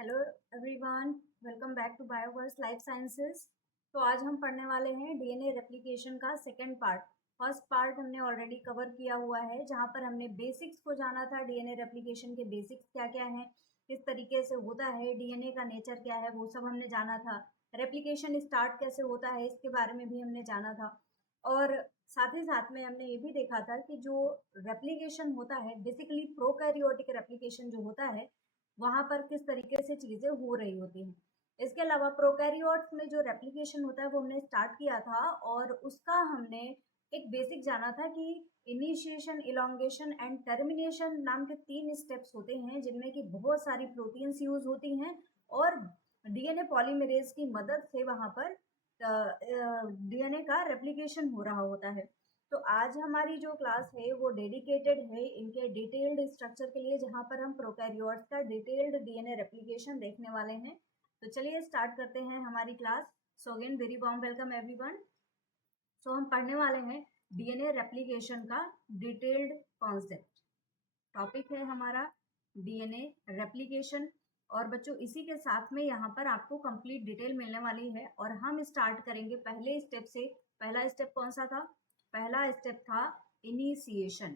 Hello everyone, welcome back to Bioverse life sciences. तो आज हम पढ़ने वाले हैं डीएनए रेप्लिकेशन का सेकंड पार्ट। फर्स्ट पार्ट हमने ऑलरेडी कवर किया हुआ है, जहां पर हमने बेसिक्स को जाना था। डीएनए रेप्लिकेशन के बेसिक्स क्या क्या हैं, किस तरीके से होता है, डीएनए का नेचर क्या है, वो सब हमने जाना था। रेप्लिकेशन स्टार्ट कैसे होता है, इसके बारे में भी हमने जाना था। और साथ ही साथ में हमने ये भी देखा था कि जो रेप्लिकेशन होता है, बेसिकली प्रोकैरियोटिक रेप्लिकेशन जो होता है, वहां पर किस तरीके से चीजें हो रही होती हैं। इसके अलावा प्रोकैरियोट्स में जो रेप्लिकेशन होता है वो हमने स्टार्ट किया था, और उसका हमने एक बेसिक जाना था कि इनिशिएशन, इलोंगेशन एंड टर्मिनेशन नाम के 3 स्टेप्स होते हैं, जिनमें कि बहुत सारी प्रोटीन्स यूज होती हैं और डीएनए पॉलीमरेज की मदद से वहां पर डीएनए का रेप्लिकेशन हो रहा होता है। तो आज हमारी जो क्लास है वो डेडिकेटेड है इनके डिटेल्ड स्ट्रक्चर के लिए, जहां पर हम प्रोकैरियोट्स का डिटेल्ड डीएनए रेप्लिकेशन देखने वाले हैं। तो चलिए स्टार्ट करते हैं हमारी class. So again very warm welcome everyone. So हम पढ़ने वाले हैं डीएनए रेप्लिकेशन का डिटेल्ड कॉन्सेप्ट। टॉपिक है हमारा डीएनए रेप्लिकेशन। और बच्चों, इसी के साथ में यहाँ पर आपको कंप्लीट डिटेल मिलने वाली है, और हम स्टार्ट करेंगे पहले स्टेप से। पहला स्टेप कौन सा था? पहला स्टेप था इनिशिएशन।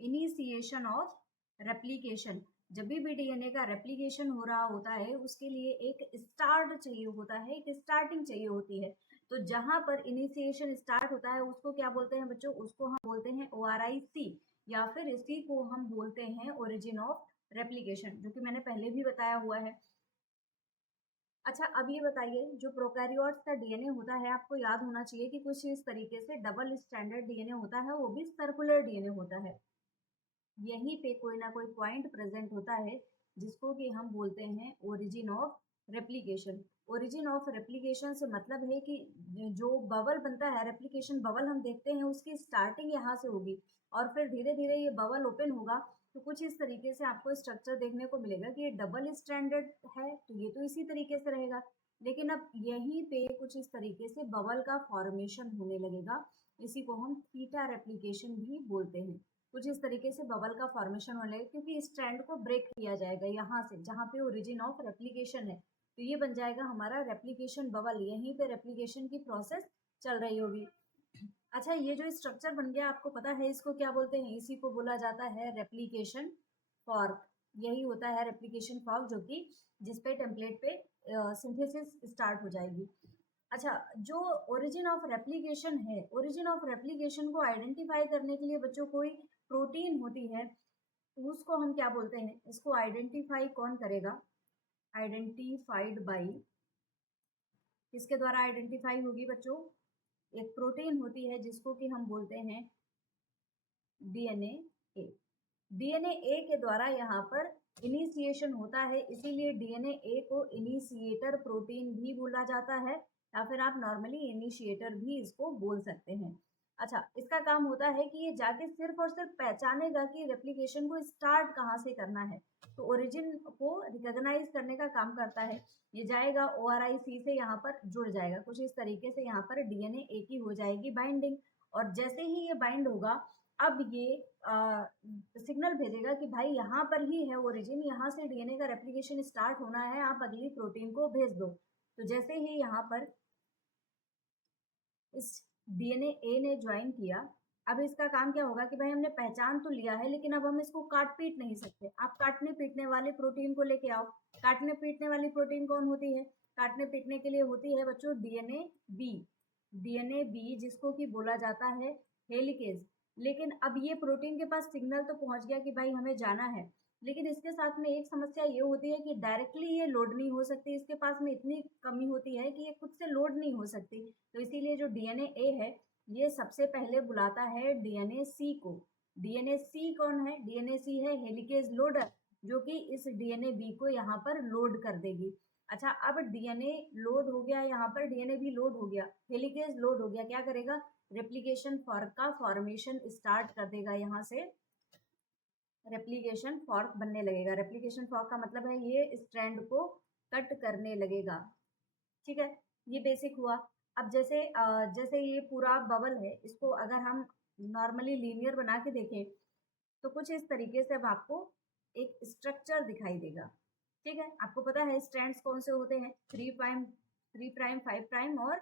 Initiation of replication. जब भी डीएनए का रेप्लिकेशन हो रहा होता है, उसके लिए एक स्टार्ट चाहिए होता है, एक स्टार्टिंग चाहिए होती है। तो जहां पर इनिशिएशन स्टार्ट होता है उसको क्या बोलते हैं बच्चों? उसको हम बोलते हैं ORIC, या फिर इसी को हम बोलते हैं ओरिजिन ऑफ रेप्लिकेशन, जो कि मैंने पहले भी बताया हुआ है। अच्छा, अब ये बताइए, जो प्रोकैरियोट्स का डीएनए होता है, आपको याद होना चाहिए कि कुछ इस तरीके से डबल स्टैंडर्ड डीएनए होता है, वो भी सर्कुलर डीएनए होता है। यहीं पे कोई ना कोई पॉइंट प्रेजेंट होता है, जिसको कि हम बोलते हैं origin of replication. Origin of replication से मतलब है कि जो बबल बनता है, रेप्लिकेशन बबल हम देखते हैं, उसकी स्टार्टिंग यहाँ से होगी, और फिर धीरे धीरे ये बबल ओपन होगा। तो कुछ इस तरीके से आपको स्ट्रक्चर देखने को मिलेगा कि ये डबल स्टैंडर्ड है, तो ये तो इसी तरीके से रहेगा। लेकिन अब यहीं पे कुछ इस तरीके से बबल का फॉर्मेशन होने लगेगा। इसी को हम थीटा रेप्लिकेशन भी बोलते हैं। कुछ इस तरीके से बबल का फॉर्मेशन होने लगेगा, क्योंकि इस ट्रेंड को ब्रेक किया जाएगा यहाँ से, जहाँ पे ओरिजिन ऑफ रेप्लिकेशन है। तो ये बन जाएगा हमारा रेप्लिकेशन बबल। यहीं पे रेप्लिकेशन की प्रोसेस चल रही होगी। अच्छा, ये जो स्ट्रक्चर बन गया, आपको पता है इसको क्या बोलते हैं? इसी को बोला जाता है रेप्लिकेशन फॉर्क। यही होता है रेप्लिकेशन फॉर्क, जो कि जिसपे टेम्पलेट पे सिंथेसिस स्टार्ट हो जाएगी। अच्छा, जो ओरिजिन ऑफ रेप्लिकेशन है, ओरिजिन ऑफ रेप्लिकेशन को आइडेंटिफाई करने के लिए बच्चों कोई प्रोटीन होती है, उसको हम क्या बोलते हैं? इसको आइडेंटिफाई कौन करेगा? आइडेंटिफाइड बाई, किसके द्वारा आइडेंटिफाई होगी बच्चों? एक प्रोटीन होती है जिसको कि हम बोलते हैं डीएनए ए। डीएनए ए के द्वारा यहाँ पर इनिशिएशन होता है, इसीलिए डीएनए ए को इनिशिएटर प्रोटीन भी बोला जाता है, या फिर आप नॉर्मली इनिशिएटर भी इसको बोल सकते हैं। अच्छा, इसका काम होता है कि ये जाके सिर्फ और सिर्फ पहचानेगा कि रेप्लिकेशन को स्टार्ट कहाँ से करना है, तो ओरिजिन को रिकॉग्नाइज करने का काम करता है। ये जाएगा ORIC से यहाँ पर जुड़ जाएगा। कुछ इस तरीके से यहाँ पर डीएनए ए की हो जाएगी बाइंडिंग, और जैसे ही ये बाइंड होगा, अब ये सिग्नल भेजेगा कि भाई यहाँ पर ही है ओरिजिन, यहाँ से डीएनए का रेप्लिकेशन स्टार्ट होना है, आप अगली प्रोटीन को भेज दो। तो जैसे ही यहाँ पर इस डीएनए ए ने ज्वाइन किया, अब इसका काम क्या होगा कि भाई हमने पहचान तो लिया है, लेकिन अब हम इसको काट पीट नहीं सकते। आप काटने पीटने वाले प्रोटीन को लेके आओ। काटने पीटने वाली प्रोटीन कौन होती है? काटने पीटने के लिए होती है बच्चों डीएनए बी। डीएनए बी, जिसको कि बोला जाता है हेलिकेज। लेकिन अब ये प्रोटीन के पास सिग्नल तो पहुंच गया कि भाई हमें जाना है, लेकिन इसके साथ में एक समस्या ये होती है कि डायरेक्टली ये लोड नहीं हो सकती। इसके पास में इतनी कमी होती है कि ये खुद से लोड नहीं हो सकती। तो इसीलिए जो डीएनए ए है, ये सबसे पहले बुलाता है डीएनए सी को। डीएनए सी कौन है? डीएनए सी है हेलिकेज लोडर, जो कि इस डीएनए बी को यहाँ पर लोड कर देगी। अच्छा, अब डीएनए लोड हो गया, यहाँ पर डीएनए भी लोड हो गया, हेलिकेज लोड हो गया, क्या करेगा? रेप्लिकेशन फॉर्क का फॉर्मेशन स्टार्ट कर देगा। यहाँ से रेप्लिकेशन फॉर्क बनने लगेगा। रेप्लिकेशन फॉर्क का मतलब है ये स्ट्रैंड को कट करने लगेगा। ठीक है, ये बेसिक हुआ। अब जैसे ये पूरा बबल है, इसको अगर हम नॉर्मली लीनियर बना के देखें, तो कुछ इस तरीके से अब आपको एक स्ट्रक्चर दिखाई देगा। ठीक है, आपको पता है स्ट्रैंड्स कौन से होते हैं, 3 प्राइम 5 प्राइम और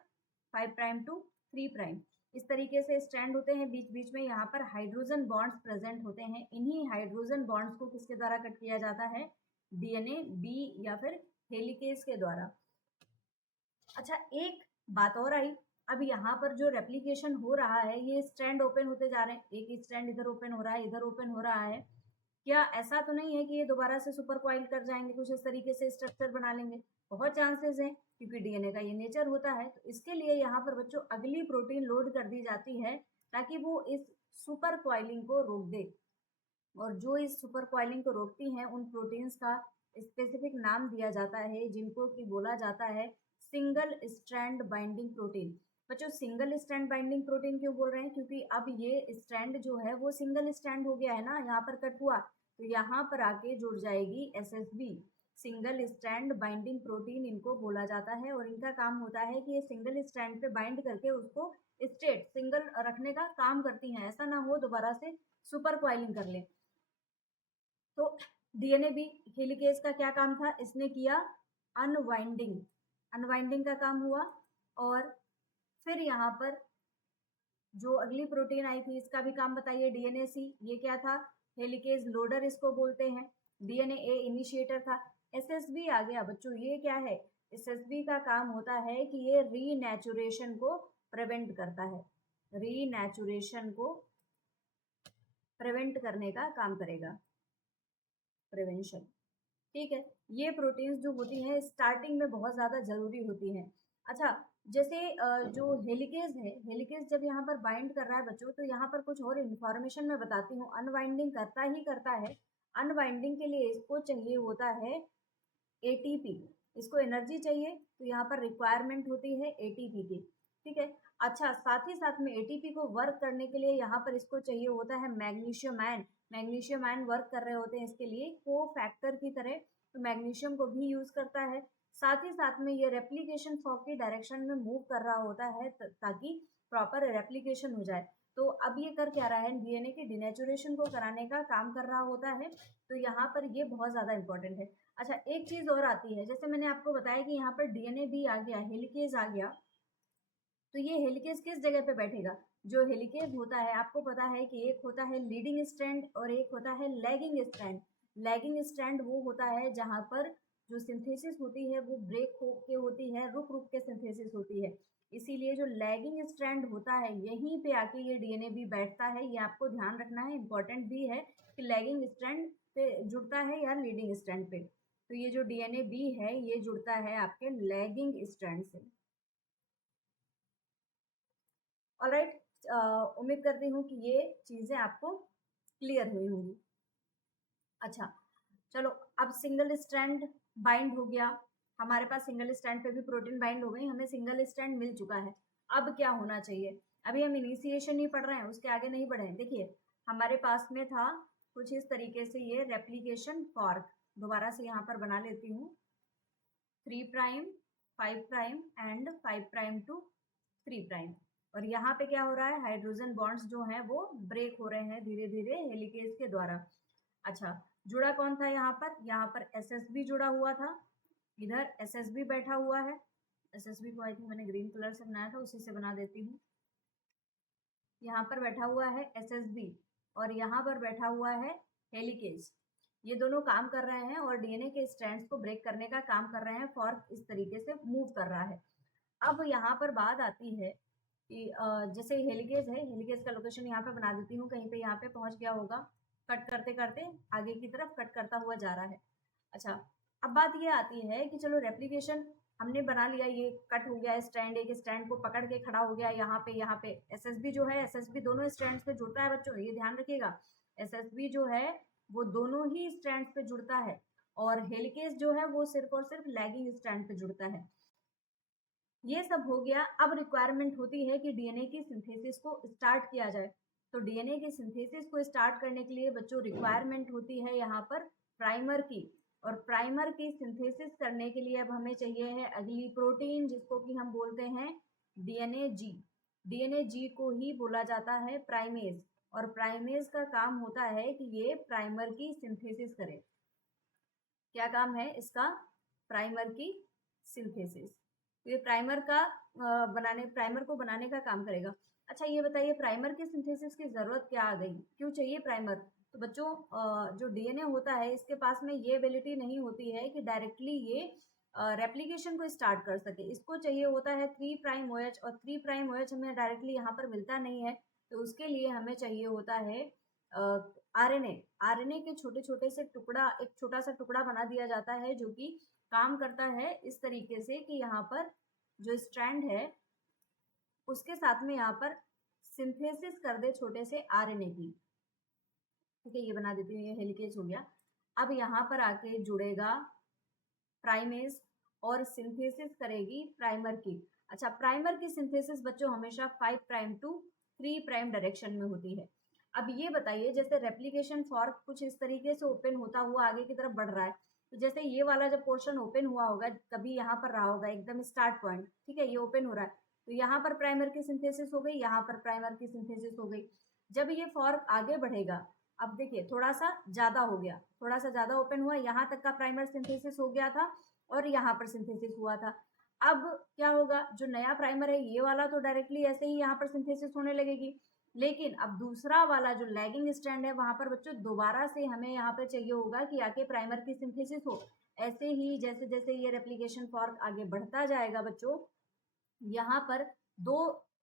5 प्राइम टू 3 प्राइम। इस तरीके से स्ट्रैंड होते हैं, बीच बीच में यहाँ पर हाइड्रोजन बॉन्ड्स प्रेजेंट होते हैं। इन्हीं हाइड्रोजन बॉन्ड्स को किसके द्वारा कट किया जाता है, डीएनए बी या फिर हेलिकेज के द्वारा। अच्छा, एक बात और आई, अब यहाँ पर जो रेप्लिकेशन हो रहा है ये स्ट्रैंड ओपन होते जा रहे हैं, एक स्ट्रैंड इधर ओपन हो रहा है, इधर ओपन हो रहा है। क्या ऐसा तो नहीं है कि ये दोबारा से सुपर क्वाइल कर जाएंगे, कुछ इस तरीके से स्ट्रक्चर बना लेंगे? बहुत चांसेस हैं, क्योंकि डीएनए का ये नेचर होता है। तो इसके लिए यहाँ पर बच्चों अगली प्रोटीन लोड कर दी जाती है ताकि वो इस सुपर क्वाइलिंग को रोक दे। और जो इस सुपर क्वाइलिंग को रोकती हैं उन प्रोटीन्स का स्पेसिफिक नाम दिया जाता है, जिनको कि बोला जाता है सिंगल स्ट्रैंड बाइंडिंग प्रोटीन। बच्चों सिंगल स्ट्रैंड बाइंडिंग प्रोटीन क्यों बोल रहे हैं, क्योंकि अब ये स्ट्रैंड जो है वो सिंगल स्ट्रैंड हो गया है ना, यहाँ पर कट हुआ तो यहाँ पर आके जुड़ जाएगी SSB, single strand binding protein इनको बोला जाता है। और इनका काम होता है कि ये सिंगल स्ट्रैंड पे बाइंड करके उसको स्ट्रेट सिंगल रखने का काम करती हैं, ऐसा ना हो दोबारा से सुपर क्वाइलिंग कर ले। तो डीएनए बी हेलिकेज का क्या काम था, इसने किया अनवाइंडिंग, अनवाइंडिंग का काम हुआ। और फिर यहाँ पर जो अगली प्रोटीन आई थी इसका भी काम बताइए, डीएनए सी, ये क्या था, हेलिकेज लोडर इसको बोलते हैं। डीएनए ए इनिशिएटर था। एसएसबी आ गया बच्चों, ये क्या है, एसएसबी का काम होता है कि ये रीनेचुरेशन को प्रिवेंट करता है, रीनेचुरेशन को प्रिवेंट करने का काम करेगा, प्रिवेंशन। ठीक है, ये प्रोटीन्स जो होती हैं स्टार्टिंग में बहुत ज़्यादा ज़रूरी होती हैं। अच्छा, जैसे जो हेलिकेज है, हेलिकेज जब यहाँ पर बाइंड कर रहा है बच्चों, तो यहाँ पर कुछ और इन्फॉर्मेशन मैं बताती हूँ। अनबाइंडिंग करता ही करता है, अनबाइंडिंग के लिए इसको चाहिए होता है एटीपी, इसको एनर्जी चाहिए, तो यहाँ पर रिक्वायरमेंट होती है एटीपी की। ठीक है, अच्छा साथ ही साथ में एटीपी को वर्क करने के लिए यहाँ पर इसको चाहिए होता है magnesium ion, magnesium ion work कर रहे होते हैं इसके लिए को फैक्टर की तरह, तो मैग्नीशियम को भी यूज करता है। साथ ही साथ में ये रेप्लिकेशन फॉर्क की डायरेक्शन में मूव कर रहा होता है ताकि प्रॉपर रेप्लिकेशन हो जाए। तो अब ये कर क्या रहा है, डीएनए के डिनेचुरेशन को कराने का काम कर रहा होता है। तो यहाँ पर ये बहुत ज़्यादा इंपॉर्टेंट है। अच्छा, एक चीज़ और आती है, जैसे मैंने आपको बताया कि यहाँ पर डीएनए भी आ गया, हेलिकेज आ गया, तो ये हेलिकेज किस जगह पे बैठेगा, जो हेलिकेज होता है आपको पता है कि एक होता है लीडिंग स्ट्रैंड और एक होता है लैगिंग स्ट्रैंड। लैगिंग स्ट्रैंड वो होता है जहाँ पर जो सिंथेसिस होती है वो ब्रेक होके होती है, रुक रुक के सिंथेसिस होती है। इसीलिए जो लैगिंग स्ट्रैंड होता है यहीं पे आके ये डीएनए भी बैठता है, ये आपको ध्यान रखना है, इंपॉर्टेंट भी है कि लैगिंग स्ट्रैंड पे जुड़ता है या लीडिंग स्ट्रैंड पे। तो ये जो डीएनए बी है ये जुड़ता है आपके लैगिंग स्ट्रैंड से। ऑलराइट, उम्मीद करती हूँ कि ये चीज़ें आपको क्लियर हुई होंगी। अच्छा चलो, अब सिंगल स्ट्रैंड बाइंड हो गया, हमारे पास सिंगल स्ट्रैंड पे भी प्रोटीन बाइंड हो गई, हमें सिंगल स्ट्रैंड मिल चुका है। अब क्या होना चाहिए, अभी हम इनिशिएशन ही पढ़ रहे हैं, उसके आगे नहीं बढ़े हैं। देखिए हमारे पास में था कुछ इस तरीके से ये रेप्लिकेशन फॉर्क, दोबारा से यहाँ पर बना लेती हूँ, 3 prime 5 prime and 5 prime to 3 prime. और यहाँ पे क्या हो रहा है, हाइड्रोजन बॉन्ड्स जो हैं वो ब्रेक हो रहे हैं धीरे धीरे हेलिकेज के द्वारा। अच्छा, जुड़ा कौन था यहाँ पर एसएसबी जुड़ा हुआ था, इधर एसएसबी बैठा हुआ है, एसएसबी को आई थिंक मैंने ग्रीन कलर से बनाया था, उसी से बना देती हूँ। यहाँ पर बैठा हुआ है एसएसबी और यहाँ पर बैठा हुआ है हेलिकेज, ये दोनों काम कर रहे हैं और डीएनए के स्ट्रैंड्स को ब्रेक करने का काम कर रहे हैं, फॉर्क इस तरीके से मूव कर रहा है। अब यहाँ पर बात आती है कि जैसे हेलिकेज है, हेलिकेज का लोकेशन यहाँ पे बना देती हूँ, कहीं पे यहाँ पे पहुँच गया होगा, कट करते करते आगे की तरफ कट करता हुआ जा रहा है। अच्छा, अब बात ये आती है कि चलो रेप्लिकेशन हमने बना लिया, ये कट हो गया स्ट्रैंड, एक स्ट्रैंड को पकड़ के खड़ा हो गया यहाँ पे एसएसबी जो है, एसएसबी दोनों स्ट्रैंड पे जुड़ता है बच्चों, ये ध्यान रखिएगा, एसएसबी जो है वो दोनों ही स्ट्रैंड पे जुड़ता है और हेलिकेज जो है वो सिर्फ और सिर्फ लैगिंग स्ट्रैंड पे जुड़ता है। ये सब हो गया, अब रिक्वायरमेंट होती है कि डीएनए की सिंथेसिस को स्टार्ट किया जाए। तो डीएनए की सिंथेसिस को स्टार्ट करने के लिए बच्चों रिक्वायरमेंट होती है यहाँ पर प्राइमर की, और प्राइमर की सिंथेसिस करने के लिए अब हमें चाहिए है अगली प्रोटीन, जिसको कि हम बोलते हैं डीएनए जी। डीएनए जी को ही बोला जाता है प्राइमेज, और प्राइमेज का काम होता है कि ये प्राइमर की सिंथेसिस करे। क्या काम है इसका? प्राइमर की सिंथेसिस। तो ये प्राइमर को बनाने का काम करेगा। अच्छा ये बताइए प्राइमर की सिंथेसिस की जरूरत क्या आ गई, क्यों चाहिए प्राइमर? तो बच्चों जो डीएनए होता है इसके पास में ये एबिलिटी नहीं होती है कि डायरेक्टली ये रेप्लिकेशन को स्टार्ट कर सके। इसको चाहिए होता है 3 प्राइम OH, और 3 प्राइम OH हमें डायरेक्टली यहाँ पर मिलता नहीं है। तो उसके लिए हमें चाहिए होता है आरएनए। आरएनए के छोटे छोटे से टुकड़ा, एक छोटा सा टुकड़ा बना दिया जाता है जो कि काम करता है इस तरीके से कि यहाँ पर जो स्ट्रैंड है उसके साथ में यहाँ पर सिंथेसिस कर दे छोटे से आरएनए की। ठीक है, ये बना देती हूँ, ये हेलिकेज हो गया। अब यहाँ पर आके जुड़ेगा प्राइमेज और सिंथेसिस करेगी प्राइमर की। अच्छा, प्राइमर की सिंथेसिस बच्चों हमेशा 5 प्राइम टू 3 प्राइम डायरेक्शन में होती है। अब ये बताइए जैसे रेप्लिकेशन फॉर्क कुछ इस तरीके से ओपन होता हुआ आगे की तरफ बढ़ रहा है, तो जैसे ये वाला जब पोर्शन ओपन हुआ होगा कभी यहाँ पर रहा होगा एकदम स्टार्ट पॉइंट, ठीक है, ये ओपन हो रहा है, तो यहाँ पर प्राइमर की सिंथेसिस हो गई, यहाँ पर प्राइमर की सिंथेसिस हो गई। जब ये फॉर्क आगे बढ़ेगा, अब देखिए थोड़ा सा ज्यादा हो गया, थोड़ा सा ज्यादा ओपन हुआ, यहाँ तक का प्राइमर सिंथेसिस हो गया था और यहाँ पर सिंथेसिस हुआ था। अब क्या होगा, जो नया प्राइमर है ये वाला तो डायरेक्टली ऐसे ही यहाँ पर सिंथेसिस होने लगेगी, लेकिन अब दूसरा वाला जो लैगिंग स्ट्रैंड है वहां पर बच्चों दोबारा से हमें यहाँ पर चाहिए होगा कि आके प्राइमर की सिंथेसिस हो। ऐसे ही जैसे जैसे ये रेप्लिकेशन फॉर्क आगे बढ़ता जाएगा बच्चों, यहाँ पर 2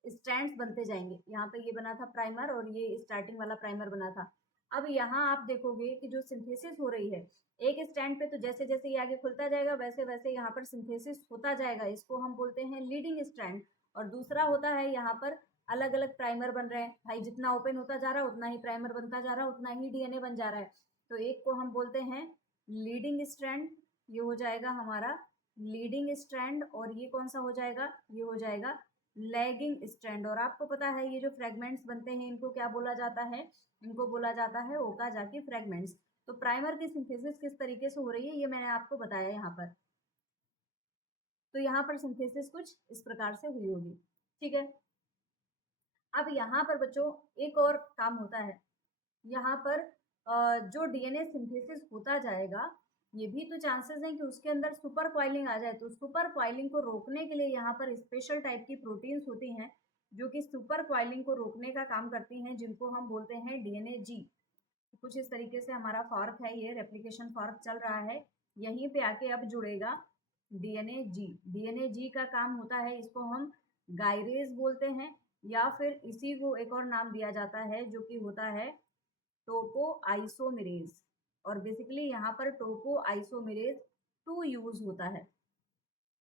स्ट्रैंड्स बनते जाएंगे। यहाँ पे ये बना था प्राइमर और ये स्टार्टिंग वाला प्राइमर बना था। अब यहाँ आप देखोगे कि जो सिंथेसिस हो रही है एक स्टैंड पे, तो जैसे जैसे ये आगे खुलता जाएगा वैसे वैसे यहाँ पर सिंथेसिस होता जाएगा, इसको हम बोलते हैं लीडिंग स्ट्रैंड। और दूसरा होता है यहाँ पर अलग अलग प्राइमर बन रहे हैं भाई, जितना ओपन होता जा रहा है उतना ही प्राइमर बनता जा रहा है, उतना ही डीएनए बन जा रहा है। तो एक को हम बोलते हैं लीडिंग स्ट्रैंड, ये हो जाएगा हमारा लीडिंग स्ट्रैंड, और ये कौन सा हो जाएगा, ये हो जाएगा लैगिंग स्ट्रैंड। और आपको पता है ये जो फ्रेगमेंट्स बनते हैं इनको क्या बोला जाता है, इनको बोला जाता है ओकाजाकी फ्रेगमेंट्स। तो प्राइमर की सिंथेसिस किस तरीके से हो रही है ये मैंने आपको बताया यहाँ पर। तो यहाँ पर सिंथेसिस कुछ इस प्रकार से हुई होगी, ठीक है। अब यहाँ पर बच्चों एक और काम होता है, यहाँ पर जो डीएनए सिंथेसिस होता जाएगा ये भी तो चांसेस हैं कि उसके अंदर सुपर कॉइलिंग आ जाए। तो सुपर कॉइलिंग को रोकने के लिए यहाँ पर स्पेशल टाइप की प्रोटीन्स होती हैं जो कि सुपर कॉइलिंग को रोकने का काम करती हैं, जिनको हम बोलते हैं डीएनए जी। कुछ इस तरीके से हमारा फॉर्क है, ये रेप्लिकेशन फॉर्क चल रहा है, यहीं पे आके अब जुड़ेगा डीएनए जी। डीएनए जी का काम होता है, इसको हम गायरेज बोलते हैं, या फिर इसी को एक और नाम दिया जाता है जो कि होता है टोपो आइसोमेरेज। और बेसिकली यहाँ पर टोपो आइसोमेरेज 2 यूज होता है।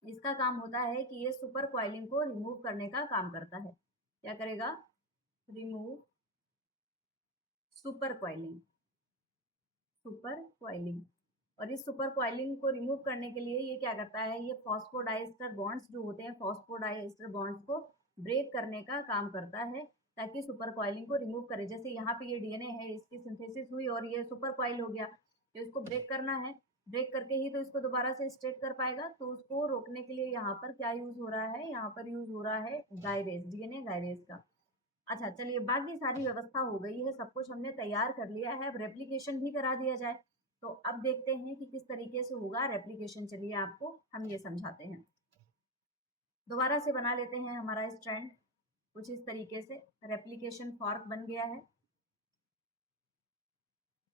इसका काम होता है कि ये सुपर कॉइलिंग को रिमूव करने का काम करता है। क्या करेगा? Remove super coiling, super coiling. और इस सुपर कॉइलिंग को रिमूव करने के लिए ये क्या करता है, ये फॉस्फोडाइस्टर बॉन्ड्स जो होते हैं, फॉस्फोडाइस्टर बॉन्ड्स को ब्रेक करने का काम करता है ताकि सुपर कॉइलिंग को रिमूव करे। जैसे यहाँ पे ये डीएनए है, इसकी सिंथेसिस हुई और ये सुपर कॉइल हो गया, तो इसको ब्रेक करना है, ब्रेक करके ही तो इसको दोबारा से स्ट्रेट कर पाएगा। तो उसको रोकने के लिए यहाँ पर क्या यूज हो रहा है, यहाँ पर यूज हो रहा है गायरेज, डीएनए गायरेज का। अच्छा चलिए, बाकी सारी व्यवस्था हो गई है, सब कुछ हमने तैयार कर लिया है, अब रेप्लिकेशन भी करा दिया जाए। तो अब देखते हैं कि किस तरीके से होगा रेप्लिकेशन। चलिए आपको हम ये समझाते हैं। दोबारा से बना लेते हैं हमारा स्ट्रैंड कुछ इस तरीके से, रेप्लिकेशन फॉर्क बन गया है।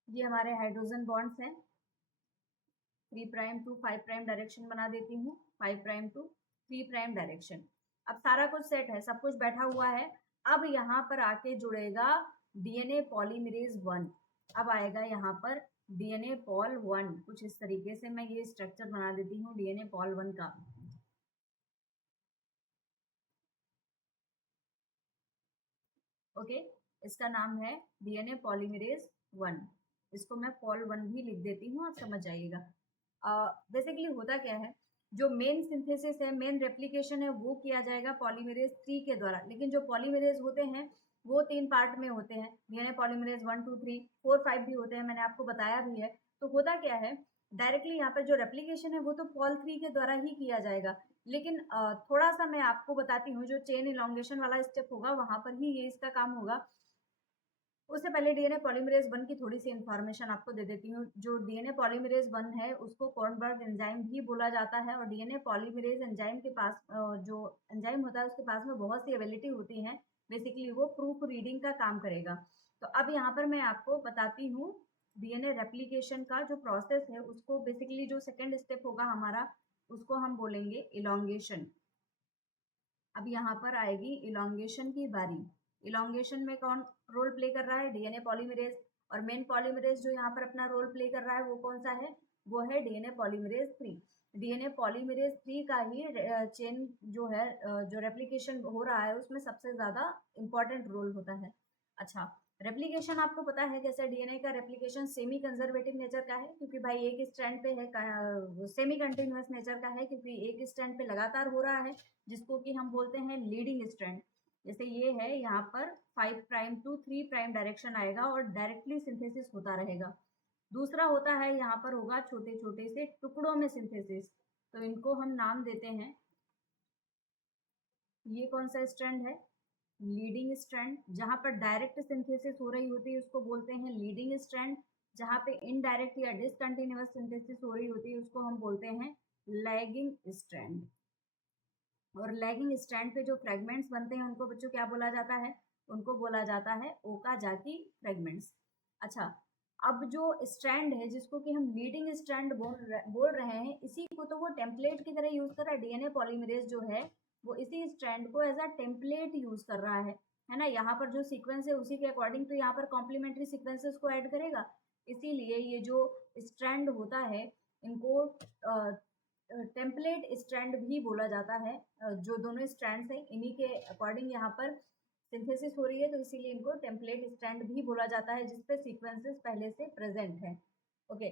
ये हमारे हाइड्रोजन बॉन्ड्स हैं, 3 प्राइम टू 5 प्राइम डायरेक्शन बना देती हूँ, 5 प्राइम टू 3 प्राइम डायरेक्शन। अब सारा कुछ सेट है, सब कुछ बैठा हुआ है। अब यहाँ पर आके जुड़ेगा डीएनए पॉलीमरेज 1। अब आएगा यहाँ पर डीएनए पॉल 1, कुछ इस तरीके से मैं ये स्ट्रक्चर बना देती हूँ डीएनए पॉल 1 का। ओके, इसका नाम है डीएनए पॉलीमरेज 1, इसको मैं पॉल 1 भी लिख देती हूँ, आप समझ जाइएगा। बेसिकली होता क्या है, जो मेन सिंथेसिस है, मेन रेप्लिकेशन है, वो किया जाएगा पॉलीमरेज 3 के द्वारा। लेकिन जो पॉलीमरेज होते हैं वो 3 पार्ट में होते हैं, डीएनए पॉलीमरेज 1 2 3 4 5 भी होते हैं, मैंने आपको बताया भी है। तो होता क्या है, डायरेक्टली यहाँ पर जो रेप्लिकेशन है वो तो पॉल 3 के द्वारा ही किया जाएगा, लेकिन थोड़ा सा मैं आपको बताती हूँ, जो चेन इलोंगेशन वाला स्टेप होगा वहां पर ही ये इसका काम होगा। उससे पहले डीएनए पॉलीमरेज 1 की थोड़ी सी इन्फॉर्मेशन आपको दे देती हूँ। जो डीएनए पॉलीमरेज 1 है उसको कॉर्नबर्ग एंजाइम भी बोला जाता है और डीएनए पॉलीमरेज एंजाइम के पास जो एंजाइम होता है उसके पास में बहुत सी एबिलिटी होती है। बेसिकली वो प्रूफ रीडिंग का काम करेगा। तो अब यहाँ पर मैं आपको बताती हूँ डीएनए रेप्लीकेशन का जो प्रोसेस है उसको। बेसिकली जो सेकेंड स्टेप होगा हमारा उसको हम बोलेंगे इलोंगेशन। अब यहाँ पर आएगी इलोंगेशन की बारी। इलोंगेशन में कौन रोल प्ले कर रहा है? DNA polymerase. और मेन पॉलीमरेज जो यहाँ पर अपना रोल प्ले कर रहा है वो कौन सा है? वो है डीएनए पॉलीमरेज 3। डीएनए पॉलीमरेज 3 का ही चेन जो है जो रेप्लिकेशन हो रहा है उसमें सबसे ज्यादा इंपॉर्टेंट रोल होता है। अच्छा, रेप्लिकेशन आपको पता है कैसे डीएनए का रेप्लिकेशन सेमी कंजर्वेटिव नेचर का है, क्योंकि भाई एक स्ट्रैंड पे है। सेमी कंटिन्यूअस नेचर का है क्योंकि एक स्ट्रैंड पे लगातार हो रहा है, जिसको कि हम बोलते हैं लीडिंग स्ट्रैंड। जैसे ये है यहाँ पर 5 प्राइम टू 3 प्राइम डायरेक्शन आएगा और डायरेक्टली सिंथेसिस होता रहेगा। दूसरा होता है यहाँ पर होगा छोटे छोटे से टुकड़ों में सिंथेसिस। तो इनको हम नाम देते हैं, ये कौन सा स्ट्रैंड है? Leading strand. जहां पर डायरेक्ट सिंथेसिस हो रही होती है उसको बोलते हैं लीडिंग स्ट्रैंड। जहां पे इनडायरेक्ट या डिसकंटिन्यूअस सिंथेसिस हो रही होती है उसको हम बोलते हैं लैगिंग स्ट्रैंड। और लैगिंग स्ट्रैंड पे जो फ्रेगमेंट्स बनते हैं उनको बच्चों क्या बोला जाता है? उनको बोला जाता है ओकाजाकी फ्रेगमेंट्स। अच्छा, अब जो स्ट्रैंड है जिसको कि हम लीडिंग स्ट्रैंड बोल रहे हैं, इसी को तो वो टेम्पलेट की तरह यूज कर रहा है। डीएनए पॉलीमरेज जो है वो इसी स्ट्रैंड को एज अ टेम्पलेट यूज कर रहा है ना। यहाँ पर जो सीक्वेंस है उसी के अकॉर्डिंग तो यहाँ पर कॉम्प्लीमेंट्री सीक्वेंसेस को ऐड करेगा। इसीलिए ये जो स्ट्रैंड होता है इनको टेम्पलेट स्ट्रैंड भी बोला जाता है। जो दोनों स्ट्रैंड्स हैं इन्हीं के अकॉर्डिंग यहाँ पर सिंथेसिस हो रही है, तो इसीलिए इनको टेम्पलेट स्ट्रैंड भी बोला जाता है जिसपे सीक्वेंसेस पहले से प्रेजेंट है। ओके,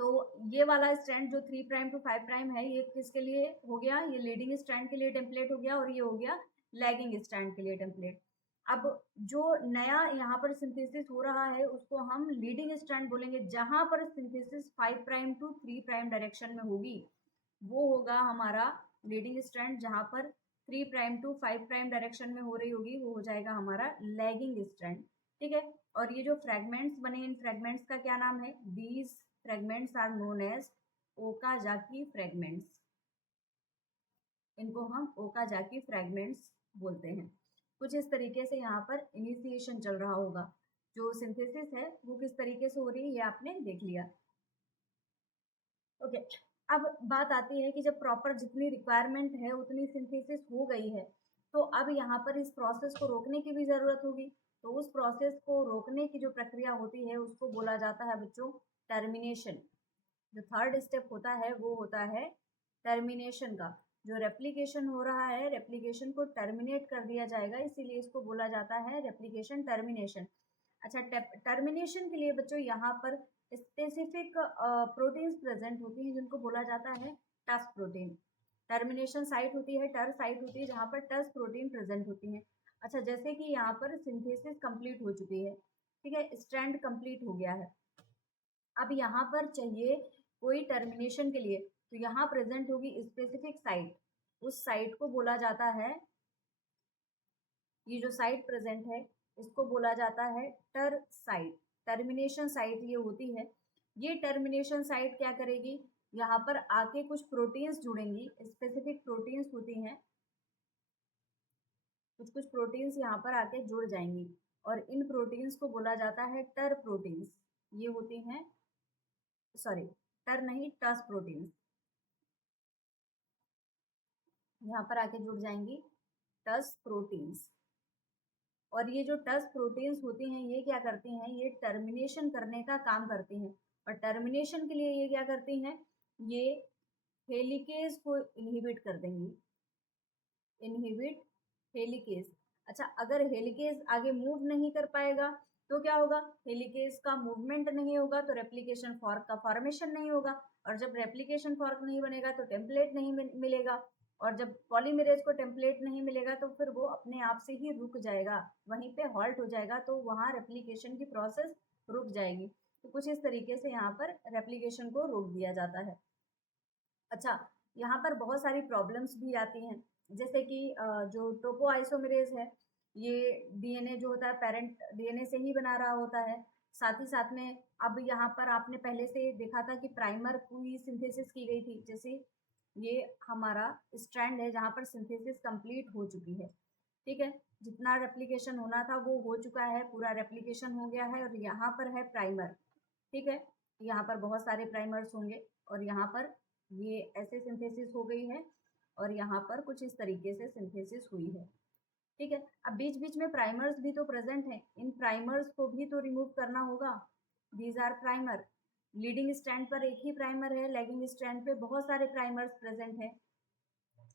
तो ये वाला स्ट्रैंड जो 3 प्राइम टू 5 प्राइम है ये किसके लिए हो गया? ये लीडिंग स्ट्रैंड के लिए टेम्पलेट हो गया और ये हो गया लैगिंग स्ट्रैंड के लिए टेम्पलेट। अब जो नया यहाँ पर सिंथेसिस हो रहा है उसको हम लीडिंग स्ट्रैंड बोलेंगे। जहां पर synthesis 5 prime to 3 prime direction में होगी वो होगा हमारा लीडिंग स्ट्रैंड। जहां पर 3 प्राइम टू 5 प्राइम डायरेक्शन में हो रही होगी वो हो जाएगा हमारा लैगिंग स्ट्रैंड। ठीक है, और ये जो फ्रेगमेंट्स बने इन फ्रेगमेंट्स का क्या नाम है? These fragments are known as Okazaki fragments. इनको हम ओकाजाकी फ्रेगमेंट्स बोलते हैं। कुछ इस तरीके से यहाँ पर इनिशिएशन चल रहा होगा। जो सिंथेसिस है वो किस तरीके से हो रही है ये आपने देख लिया। ओके, अब बात आती है कि जब प्रॉपर जितनी रिक्वायरमेंट है उतनी सिंथेसिस हो गई है तो अब यहाँ पर इस प्रोसेस को रोकने की भी ज़रूरत होगी। तो उस प्रोसेस को रोकने की जो प्रक्रिया होती है उसको बोला जाता है बच्चों टर्मिनेशन। जो थर्ड स्टेप होता है वो होता है टर्मिनेशन का। जो रेप्लिकेशन हो रहा है रेप्लिकेशन को टर्मिनेट कर दिया जाएगा, इसीलिए इसको बोला जाता है रेप्लिकेशन टर्मिनेशन। अच्छा, टर्मिनेशन के लिए बच्चों यहाँ पर स्पेसिफिक प्रोटीन्स प्रेजेंट होती हैं जिनको बोला जाता है टस प्रोटीन। टर्मिनेशन साइट होती है, टर साइट होती है जहाँ पर टस प्रोटीन प्रेजेंट होती है। अच्छा, जैसे कि यहाँ पर सिंथेसिस कंप्लीट हो चुकी है, ठीक है, स्ट्रैंड कंप्लीट हो गया है। अब यहाँ पर चाहिए कोई टर्मिनेशन के लिए, तो यहाँ प्रेजेंट होगी स्पेसिफिक साइट। उस साइट को बोला जाता है, ये जो साइट प्रेजेंट है इसको बोला जाता है टर साइट। टर्मिनेशन साइट ये होती है। ये टर्मिनेशन साइट क्या करेगी? यहाँ पर आके कुछ प्रोटीन्स जुड़ेंगी, स्पेसिफिक प्रोटीन्स होती हैं, कुछ कुछ प्रोटीन्स यहाँ पर आके जुड़ जाएंगी और इन प्रोटीन्स को बोला जाता है टर प्रोटीन्स। ये होती हैं, सॉरी टर नहीं, टस प्रोटीन्स। यहाँ पर आके जुड़ जाएंगी टस प्रोटीन्स। और ये जो टस प्रोटीन्स होती हैं ये क्या करती हैं? ये टर्मिनेशन करने का काम करती हैं। और टर्मिनेशन के लिए ये क्या करती हैं? ये हेलिकेज को इनहिबिट कर देंगी। Inhibit helicase. अच्छा, अगर हेलिकेज आगे मूव नहीं कर पाएगा तो क्या होगा? हेलिकेज का मूवमेंट नहीं होगा तो रेप्लिकेशन फॉर्क का फॉर्मेशन नहीं होगा। और जब रेप्लिकेशन फॉर्क नहीं बनेगा तो टेम्पलेट नहीं मिलेगा। और जब पॉलीमरेज को टेम्पलेट नहीं मिलेगा तो फिर वो अपने आप से ही रुक जाएगा, वहीं पे हॉल्ट हो जाएगा, तो वहाँ रेप्लिकेशन की प्रोसेस रुक जाएगी। तो कुछ इस तरीके से यहाँ पर रेप्लिकेशन को रोक दिया जाता है। अच्छा, यहाँ पर बहुत सारी प्रॉब्लम्स भी आती हैं, जैसे कि जो टोपो आइसोमेरेज है ये डीएनए जो होता है पेरेंट डीएनए से ही बना रहा होता है। साथ ही साथ में अब यहाँ पर आपने पहले से देखा था कि प्राइमर की सिंथेसिस की गई थी। जैसे ये हमारा स्ट्रैंड है जहाँ पर सिंथेसिस कंप्लीट हो चुकी है, ठीक है। जितना रेप्लिकेशन होना था वो हो चुका है, पूरा रेप्लिकेशन हो गया है। और यहाँ पर है प्राइमर, ठीक है। यहाँ पर बहुत सारे प्राइमर्स होंगे और यहाँ पर ये ऐसे सिंथेसिस हो गई है और यहाँ पर कुछ इस तरीके से सिंथेसिस हुई है, ठीक है। अब बीच बीच में प्राइमर्स भी तो प्रेजेंट हैं, इन प्राइमर्स को भी तो रिमूव करना होगा। These are primer. Leading strand पर एक ही प्राइमर है, लैगिंग स्ट्रैंड पे बहुत सारे प्राइमर्स प्रेजेंट हैं।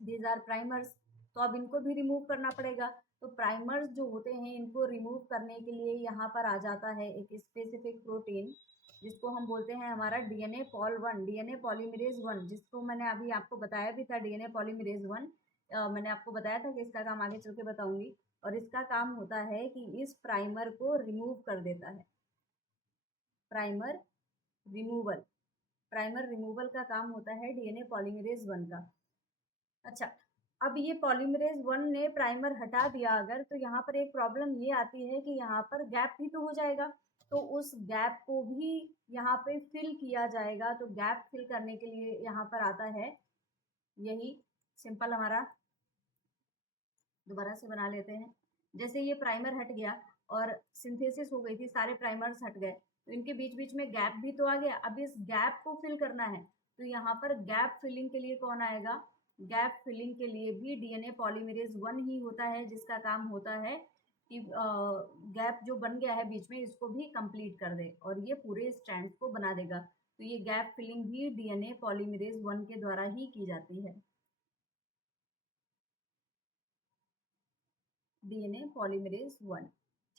These are primers. तो अब इनको भी रिमूव करना पड़ेगा। तो प्राइमर्स जो होते हैं इनको रिमूव करने के लिए यहाँ पर आ जाता है एक स्पेसिफिक प्रोटीन जिसको हम बोलते हैं हमारा डीएनए पॉल 1, डीएनए पॉलीमरेज 1, जिसको मैंने अभी आपको बताया भी था डीएनए पॉलीमरेज 1। मैंने आपको बताया था कि इसका काम आगे चल के बताऊंगी। और इसका काम होता है कि इस प्राइमर को रिमूव कर देता है। प्राइमर रिमूवल, प्राइमर रिमूवल का काम होता है डीएनए पॉलीमरेज 1 का। अच्छा, अब ये पॉलीमरेज 1 ने प्राइमर हटा दिया अगर, तो यहाँ पर एक प्रॉब्लम ये आती है कि यहाँ पर गैप भी तो हो जाएगा। तो उस गैप को भी यहाँ पे फिल किया जाएगा। तो गैप फिल करने के लिए यहाँ पर आता है यही सिंपल हमारा, दोबारा से बना लेते हैं। जैसे ये प्राइमर हट गया और सिंथेसिस हो गई थी, सारे प्राइमर्स हट गए, तो इनके बीच बीच में गैप भी तो आ गया। अब इस गैप को फिल करना है, तो यहाँ पर गैप फिलिंग के लिए कौन आएगा? गैप फिलिंग के लिए भी डीएनए पॉलीमरेज 1 ही होता है, जिसका काम होता है कि गैप जो बन गया है बीच में इसको भी कंप्लीट कर दे और ये पूरे स्ट्रैंड्स को बना देगा। तो ये गैप फिलिंग भी डीएनए पॉलीमरेज 1 के द्वारा ही की जाती है। डीएनए पॉलीमरेज 1,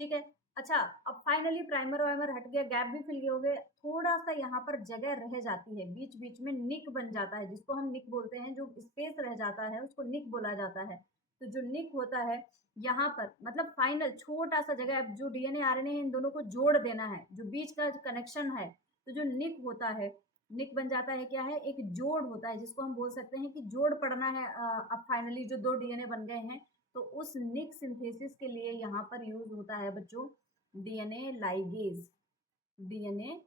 ठीक है। अच्छा, अब फाइनली प्राइमर वाइमर हट गया, गैप भी फिल हो गए, थोड़ा सा यहाँ पर जगह रह जाती है, बीच बीच में निक बन जाता है, जिसको हम निक बोलते हैं। जो स्पेस रह जाता है उसको निक बोला जाता है। तो जो निक होता है यहाँ पर, मतलब फाइनल छोटा सा जगह, जो डीएनए आरएनए है इन दोनों को जोड़ देना है, जो बीच का कनेक्शन है। तो जो निक होता है, निक बन जाता है, क्या है? एक जोड़ होता है, जिसको हम बोल सकते हैं कि जोड़ पड़ना है। अब फाइनली जो दो डीएनए बन गए हैं, तो उस निक सिंथेसिस के लिए यहाँ पर यूज होता है बच्चों डीएनए लाइगेज। डीएनए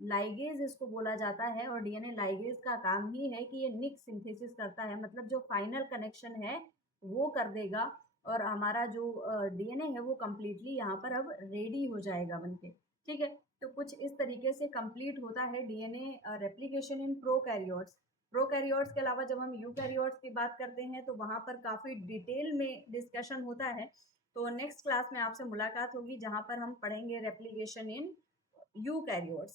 लाइगेज इसको बोला जाता है और डीएनए लाइगेज का काम ही है कि ये निक सिंथेसिस करता है, मतलब जो फाइनल कनेक्शन है वो कर देगा और हमारा जो डीएनए है वो कम्प्लीटली यहाँ पर अब रेडी हो जाएगा बनके, ठीक है। तो कुछ इस तरीके से कंप्लीट होता है DNA replication in prokaryotes. Prokaryotes के अलावा जब हम यूकैरियोट्स की बात करते हैं तो वहाँ पर काफ़ी डिटेल में डिस्कशन होता है। तो नेक्स्ट क्लास में आपसे मुलाकात होगी जहाँ पर हम पढ़ेंगे replication in eukaryotes.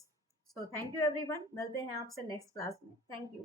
So thank you everyone, मिलते हैं आपसे नेक्स्ट क्लास में। Thank you.